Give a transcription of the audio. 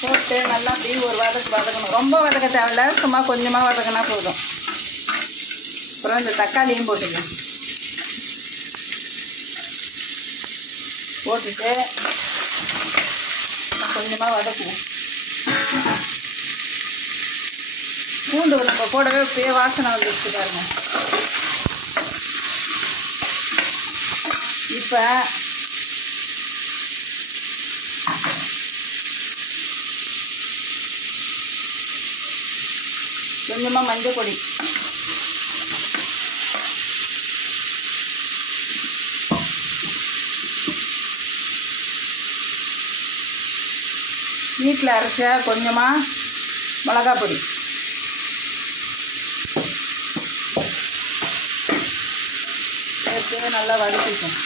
போட்டு நல்லா அப்படியே ஒரு வதக்கணும். ரொம்ப வதக்க தேவையில்ல, சும்மா கொஞ்சமாக வதக்கினா போதும். அப்புறம் இந்த தக்காளியும் போட்டுக்கணும். போட்டுட்டு கொஞ்சமாக வதக்குவோம். பூண்டு நம்ம போடவே இப்போயே வாசனை வந்துடுச்சு பாருங்க. இப்போ கொஞ்சமாக மஞ்சள் பொடி, வீட்டில் அரைச்ச கொஞ்சமாக மிளகா பொடி, சேர்த்து நல்லா வதக்கிக்கும்.